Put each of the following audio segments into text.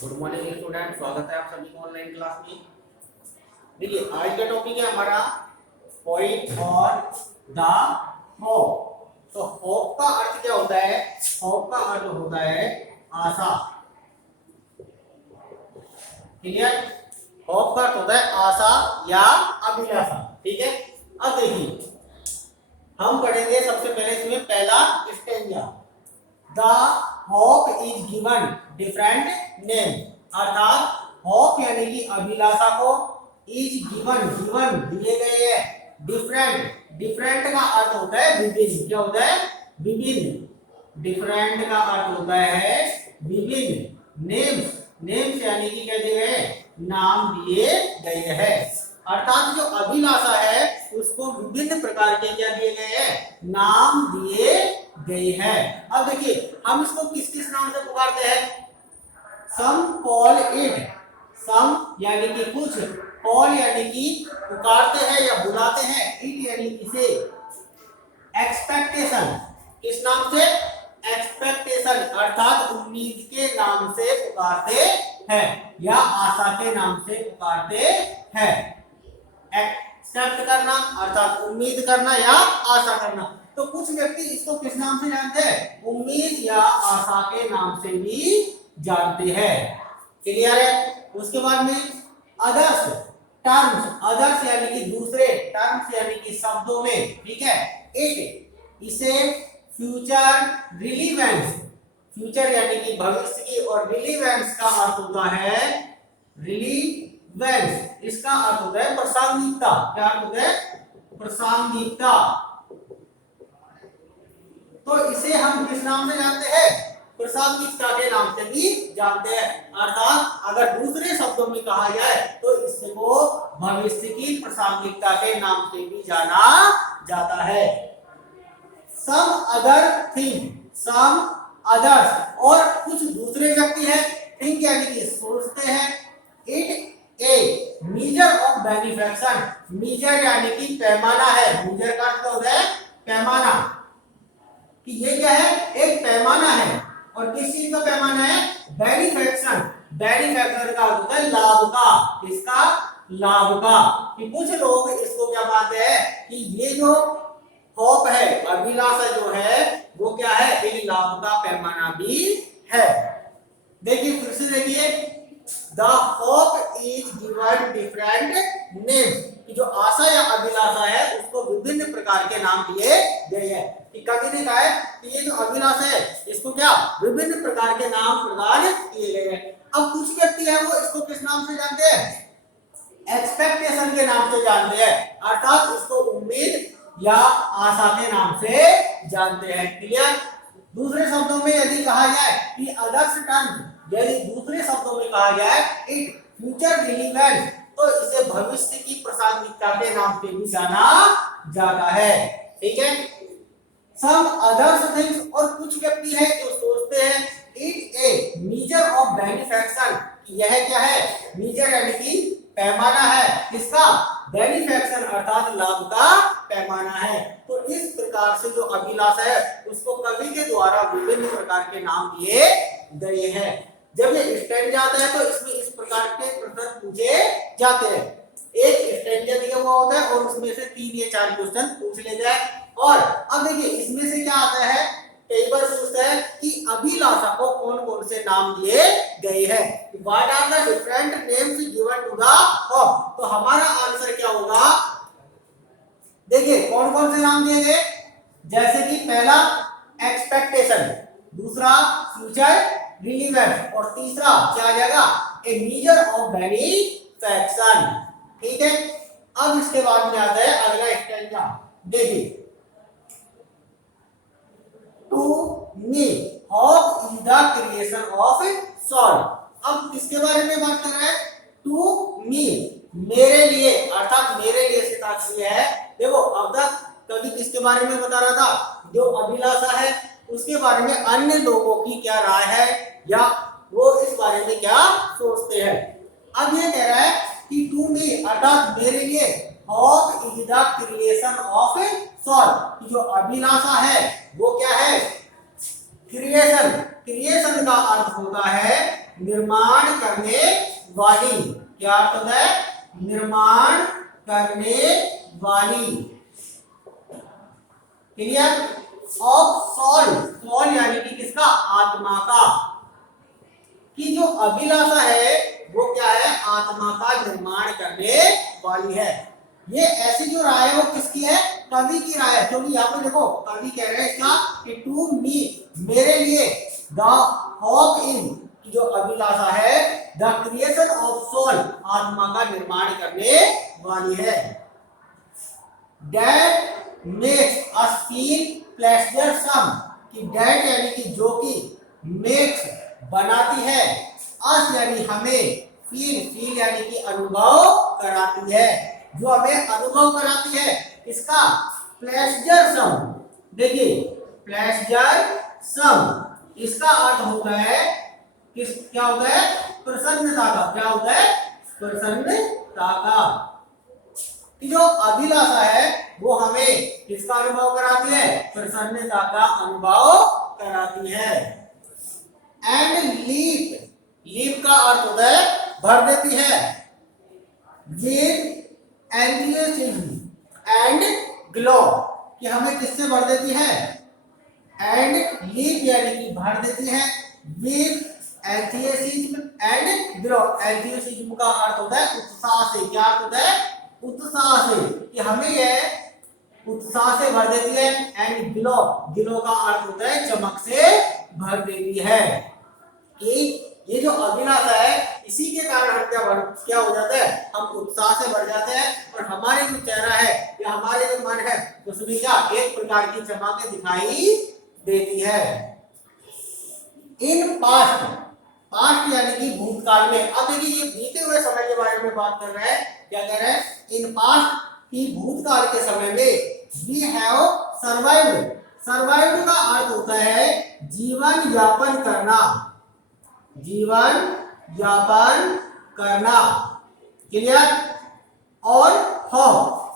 Good morning student, स्वागत है आप सभी को ऑनलाइन क्लास में। देखिए आज का टॉपिक है हमारा पॉइंट और द होप। तो होप का अर्थ क्या होता है? होप का अर्थ होता है आशा। क्लियर? होप का अर्थ होता है आशा या अभिलाषा। ठीक है, अब देखिए हम पढ़ेंगे सबसे पहले इसमें पहला stanza. The hope is given different name, अर्थात होप यानी कि अभिलाषा को इज गिवन गिवन दिए गए हैं डिफरेंट। डिफरेंट का अर्थ होता है विभिन्न। क्या होता है? विभिन्न। डिफरेंट का अर्थ होता है विभिन्न। नेम्स, नेम्स यानी कि क्या दिए गए? नाम दिए गए हैं। अर्थात जो अभिलाषा है उसको विभिन्न प्रकार के क्या दिए गए हैं? नाम दिए गए हैं। अब देखिए हम इसको किस किस नाम से पुकारते हैं? सम कॉल इट, सम यानी कि कुछ, कॉल यानी कि पुकारते हैं या बुलाते हैं, इट यानी इसे। एक्सपेक्टेशन, किस नाम से? एक्सपेक्टेशन अर्थात उम्मीद के नाम से पुकारते हैं या आशा के नाम से पुकारते हैं। एक्सेप्ट करना अर्थात उम्मीद करना या आशा करना। तो कुछ व्यक्ति इसको किस नाम से जानते हैं? उम्मीद या आशा के नाम से भी जानते हैं। क्लियर है? उसके बाद में अदर्स, टर्म्स, अदर्स यानी कि दूसरे, टर्म्स यानी कि शब्दों में। ठीक है, इट, इसे फ्यूचर रिलीवेंस, फ्यूचर यानी कि भविष्य की, और रिलीवेंस का अर्थ होता है रिलीवेंस, इसका अर्थ होता है प्रासंगिकता। क्या अर्थ होता है? प्रासंगिकता। तो इसे हम किस नाम से जानते हैं? प्रासंगिकता के नाम से भी जानते हैं। अर्थात अगर दूसरे शब्दों में कहा जाए तो इसको भविष्य की प्रासंगिकता के नाम से भी जाना जाता है। Some other thing, some others, और कुछ दूसरे व्यक्ति हैं। थिंक यानी कि सोचते हैं। It a measure of beneficiation, measure यानी कि पैमाना है। मीजर का अर्थ होता है पैमाना, कि ये क्या है? एक पैमाना है। और किस चीज का पैमाना है? बेनिफिकेशन, बेनिफिकेशन का अर्थ होता है लाभ का। किसका? लाभ का। कि कुछ लोग इसको क्या मानते हैं कि ये जो होप है, अभिलाषा जो है, वो क्या है? एक लाभ का पैमाना भी है। देखिए फिर से देखिए, the hope is given different name, कि जो आशा या अभिलाषा है उसको विभिन्न प्रकार के नाम दिए गए हैं। कवि ने कहा है कि ये जो अभिलाषा है इसको क्या? विभिन्न प्रकार के नाम प्रदान किए गए हैं। अब कुछ व्यक्ति है वो इसको किस नाम से जानते हैं? एक्सपेक्टेशन के नाम से जानते हैं, अर्थात इसको उम्मीद या आशा के नाम से जानते हैं। क्लियर? दूसरे शब्दों में यदि कहा जाए कि अदर्स टर्म्स, यदि दूसरे शब्दों में कहा जाए इट फ्यूचर रिलीवेंस, तो इसे भविष्य की प्रासंगिकता के नाम से भी जाना जाता है। ठीक है? सम अदर्स थिंग्स, और कुछ व्यक्ति है जो सोचते हैं it a measure of beneficiation, यह क्या है? मीजर यानी कि पैमाना है। किसका? बेनिफिकेशन अर्थात लाभ का पैमाना है। तो इस प्रकार से जो अभिलाषा है उसको कवि के द्वारा विभिन्न प्रकार के नाम दिए गए हैं। जब ये स्टैंजा आता है तो इसमें इस प्रकार के प्रश्न पूछे जाते हैं। एक स्टैंजा दिया हुआ होता है और उसमें से 3 या 4 क्वेश्चन पूछ लेते हैं। और अब देखिए इसमें से क्या आता है? कई बार पूछता है कि अभिलाषा को कौन कौन से नाम दिए गए हैं। What are the different names given to the hope. तो हमारा आंसर क्या होगा? देखिए कौन कौन से नाम दिए गए? जैसे कि पहला एक्सपेक्टेशन, दूसरा फ्यूचर रिलीवेंस, और तीसरा क्या आ जाएगा? ए मीजर ऑफ बेनिफिकेशन। ठीक है? अब इसके बाद में आता है अगला स्टेंजा। देखिए, to me hope is the creation of soul. अब किसके बारे में बात कर रहे हैं? टू मी, मेरे लिए, अर्थात मेरे लिए से तात्पर्य है। देखो अब तक कवि किसके बारे में बता रहा था? जो अभिलाषा है उसके बारे में अन्य लोगों की क्या राय है या वो इस बारे में क्या सोचते हैं। अब ये कह रहा है कि टू मी अर्थात मेरे लिए hope is the creation of soul, जो अभिलाषा है वो क्या है? क्रिएशन। क्रिएशन का अर्थ होता है निर्माण करने वाली। क्या अर्थ होता है? निर्माण करने वाली। क्लियर? ऑफ सोल, सोल यानी कि किसका? आत्मा का। कि जो अभिलाषा है वो क्या है? आत्मा का निर्माण करने वाली है। ये ऐसी जो राय है वो किसकी है? कवि की राय है। क्योंकि यहाँ पे देखो कवि कह रहे हैं इसका कि टू मी, मेरे लिए, द होप इन, जो अभिलाषा है, द क्रिएशन ऑफ सोल, आत्मा का निर्माण करने वाली है। That makes us feel pleasure some, कि दैट यानी कि जो कि, मेक्स बनाती है, अस यानी हमें, फील यानी कि अनुभव कराती है, जो हमें अनुभव कराती है इसका प्लेजर सम। देखिए प्लेजर सम इसका अर्थ होता है किस, क्या होता है? प्रसन्नता का। क्या होता है? प्रसन्नता का। कि जो अभिलाषा है वो हमें किसका अनुभव कराती है? प्रसन्नता का अनुभव कराती है। एंड लीप, लीप का अर्थ होता है भर देती है। विद एंथुसियाज्म एंड ग्लो, कि हमें किससे भर देती है? एंड लीप यानी कि भर देती है, with enthusiasm and glow, enthusiasm का अर्थ होता है उत्साह से। क्या अर्थ होता है? उत्साह से, कि हमें यह उत्साह से भर देती है। एंड ग्लो, ग्लो का अर्थ होता है चमक से भर देती है। कि ये जो अभिलाषा है इसी के कारण हम क्या हो जाता है? हम उत्साह से भर जाते हैं और हमारे जो चेहरा है या हमारे जो मन है उसमें क्या एक प्रकार की चमक दिखाई देती है। इन पास्ट, पास्ट यानी कि भूतकाल में। अब देखिए ये बीते हुए समय के बारे में बात कर रहे हैं। क्या कह रहे हैं? इन पास्ट, की भूतकाल के समय में वी हैव सर्वाइव्ड, सर्वाइव्ड का अर्थ होता है जीवन यापन करना, जीवन यापन करना। क्लियर? और हाउ,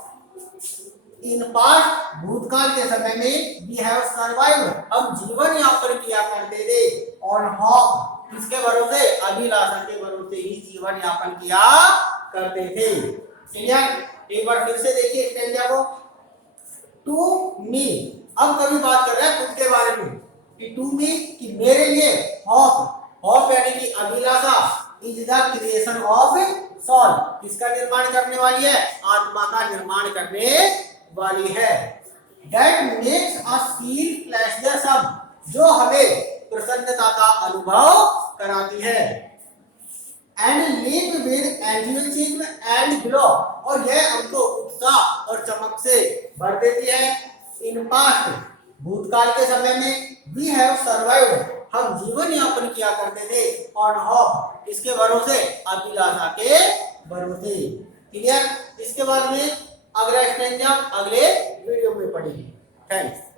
इन पास्ट भूतकाल के समय में वी हैव सर्वाइव्ड, हम जीवन यापन किया करते थे। और हाउ किसके भरोसे? अभिलाषा के भरोसे ही जीवन यापन किया करते थे। क्लियर? एक बार फिर से देखिए स्टेंजा को। टू मी, अब कभी बात कर रहे हैं खुद के बारे में कि टू मी, कि मेरे लिए, होप, होप यानी कि अभिलाषा, is the creation of soul, किसका निर्माण करने वाली है? आत्मा का निर्माण करने वाली है। That makes us feel pleasure some, जो हमें प्रसन्नता का अनुभव कराती है। And live with enthusiasm and glow, और यह हमको उत्साह और चमक से भर देती है। इन पास्ट भूतकाल के समय में वी हैव सर्वाइव्ड, हम जीवन यापन किया करते थे। ऑन होप, इसके भरोसे, अभिलाषा के भरोसे। क्लियर? इसके बाद में अगला स्टेंजा अगले वीडियो में पढ़ेंगे। थैंक्स।